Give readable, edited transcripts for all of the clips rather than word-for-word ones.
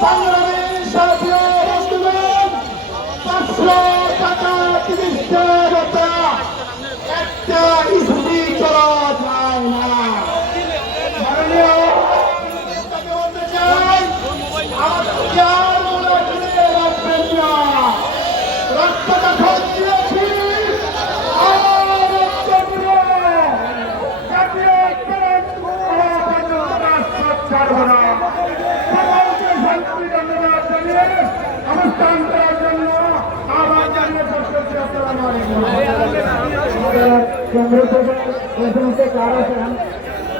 সংগ্রামী সাথীয় বন্ধুগণ, 500 টাকা চিকিৎসা ভাতা একটা ইস্যুটি করা যায় না। মাননীয় নেতাকে বলতে চাই, আমাকে আর মনে ফিরে রাখবেন না। রক্তটা খোঁজ দিয়েছি, আর রক্ত দিয়ে জাতীয় ছাড়ব না। সকলকে শান্তি ধন্যবাদ জানিয়ে অবস্থান করার জন্য আহ্বান জানিয়ে কেন্দ্র থেকে এই সমস্ত কার আছেন,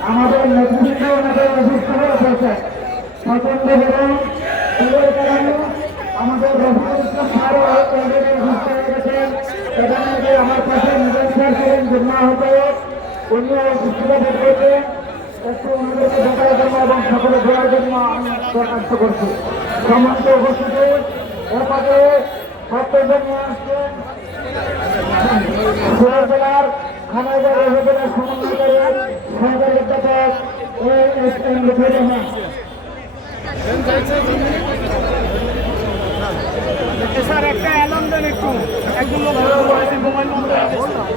আমাদের নেতৃত্ব আমাদের অসুস্থ হয়ে পড়ছে প্রচন্ড এবং ফুলের কারণে আমাদের রফিকুল ইসলাম স্যারও কেন্দ্রে অসুস্থ হয়ে গেছেন। এখানে যে আমার পাশে নিজের স্যার ছিলেন জুম্মা হতে, উনিও অসুস্থতা বোধ করছেন। একটু ওনাদেরকে দেখার জন্য এবং সকলে ঘোরার জন্য আমি দরখাস্ত করছি। সম্মানিত উপস্থিতি, এরপরে বক্তব্য নিয়ে আসছেন সিলেট জেলার খানাইবাড়ি উপজেলার সমন্বয়কারী সহকারী অধ্যাপক এ.এস.এম. লুৎফর রহমান। স্যার একটা অ্যালার্ম দেন একটু, একজন লোক মোবাইল নম্বর সবাই